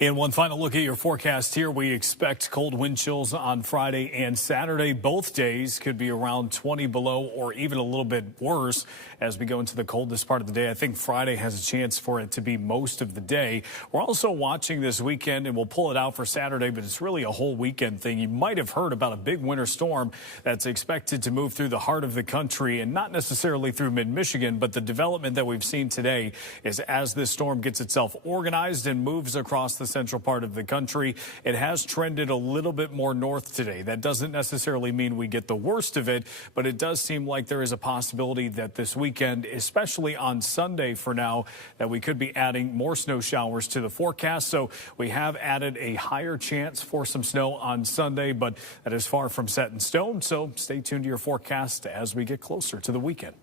And one final look at your forecast here. We expect cold wind chills on Friday and Saturday. Both days could be around 20 below or even a little bit worse as we go into the coldest part of the day. I think Friday has a chance for it to be most of the day. We're also watching this weekend, and we'll pull it out for Saturday, but it's really a whole weekend thing. You might have heard about a big winter storm that's expected to move through the heart of the country and not necessarily through mid-Michigan, but the development that we've seen today is as this storm gets itself organized and moves across the central part of the country, it has trended a little bit more north today. That doesn't necessarily mean we get the worst of it, but it does seem like there is a possibility that this weekend, especially on Sunday for now, that we could be adding more snow showers to the forecast. So we have added a higher chance for some snow on Sunday, but that is far from set in stone. So stay tuned to your forecast as we get closer to the weekend.